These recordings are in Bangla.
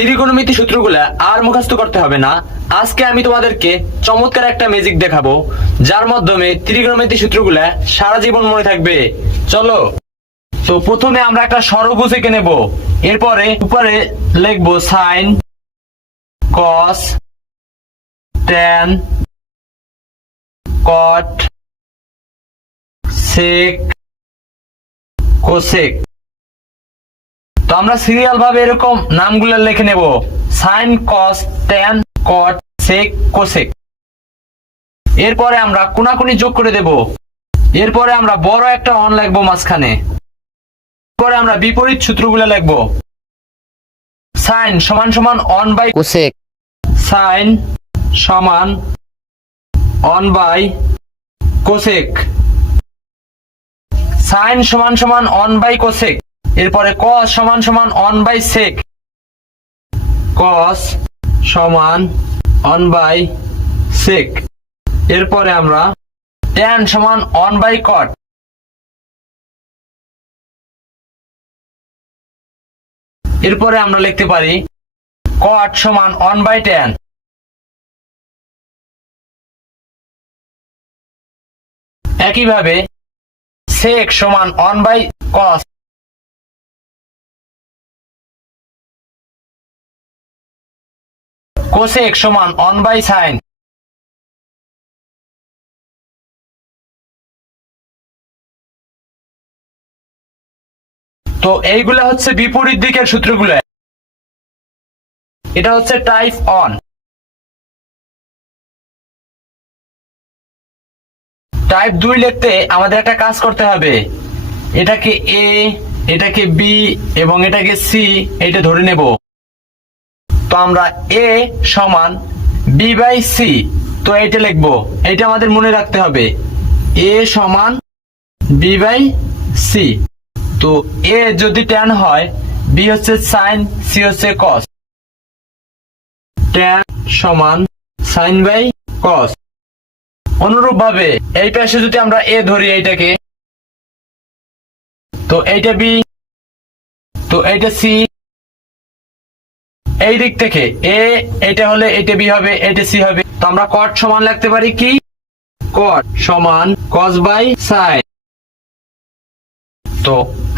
ত্রিকোণমিতি সূত্রগুলা আর মুখস্থ করতে হবে না। আজকে আমি তোমাদেরকে চমৎকার একটা ম্যাজিক দেখাবো, যার মাধ্যমে ত্রিকোণমিতি সূত্রগুলা সারা জীবন মনে থাকবে। চলো। তো প্রথমে আমরা একটা ষড়ভুজ এঁকে নেব। এরপরে উপরে লিখবো সাইন, কস, ট্যান, কট, সেক, কোসেক। তো আমরা সিরিয়াল ভাবে এরকম নামগুলো লিখে নেব: সাইন, কস, ট্যান, কট, সেক, কোসেক। এরপরে আমরা কোণাকুণি যোগ করে দেব। এরপরে আমরা বড় একটা অন লিখবো মাঝখানে। পরে আমরা বিপরীত সূত্রগুলো লিখবো। সাইন সমান সমান অন বাই কোসেক, সাইন সমান অন বাই কোসেক, সাইন সমান সমান অন বাই কোসেক। এরপরে কস সমান সমান অন বাই সেক, কস সমান অন বাই সেক। এরপরে আমরা ট্যান সমান অন বাই কট। এরপরে আমরা লিখতে পারি কট সমান অন বাই ট্যান। একইভাবে সেক সমান অন বাই কস। কোসেক সমান অন বাই সাইন। তো এইগুলা হচ্ছে বিপরীত দিকের সূত্রগুলো। এটা হচ্ছে টাইপ অন। টাইপ 2 লিখতে আমাদের একটা কাজ করতে হবে। এটাকে এ, এটাকে বি এবং এটাকে সি এটা ধরে নেব। তো আমরা এ সমান বি বাই সি, তো এইটা লিখবো। এইটা আমাদের মনে রাখতে হবে, এ সমান বি বাই সি। তো এ যদি ট্যান হয়, বি হচ্ছে সাইন, সি হচ্ছে কস। ট্যান সমান সাইন বাই কস। অনুরূপ ভাবে এই পাশে যদি আমরা এ ধরি এইটাকে, তো এইটা বি, তো এইটা সি। এই দিক থেকে এ, এটা হলে এটা বি হবে, এটা সি হবে। তো আমরা কট সমান লিখতে পারি কি, কট সমান কস বাই সাইন। তো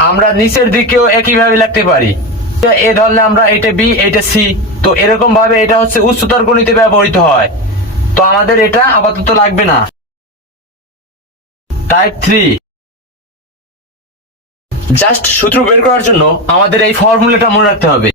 আমরা নিচের দিকেও একইভাবে লিখতে পারি। এ ধরলে আমরা এটা বি, এটা সি। তো এরকম ভাবে এটা হচ্ছে উচ্চতর গণিতে ব্যবহৃত হয়। তো আমাদের এটা আপাতত লাগবে না। টাইপ 3, জাস্ট সূত্র বের করার জন্য আমাদের এই ফর্মুলাটা মনে রাখতে হবে।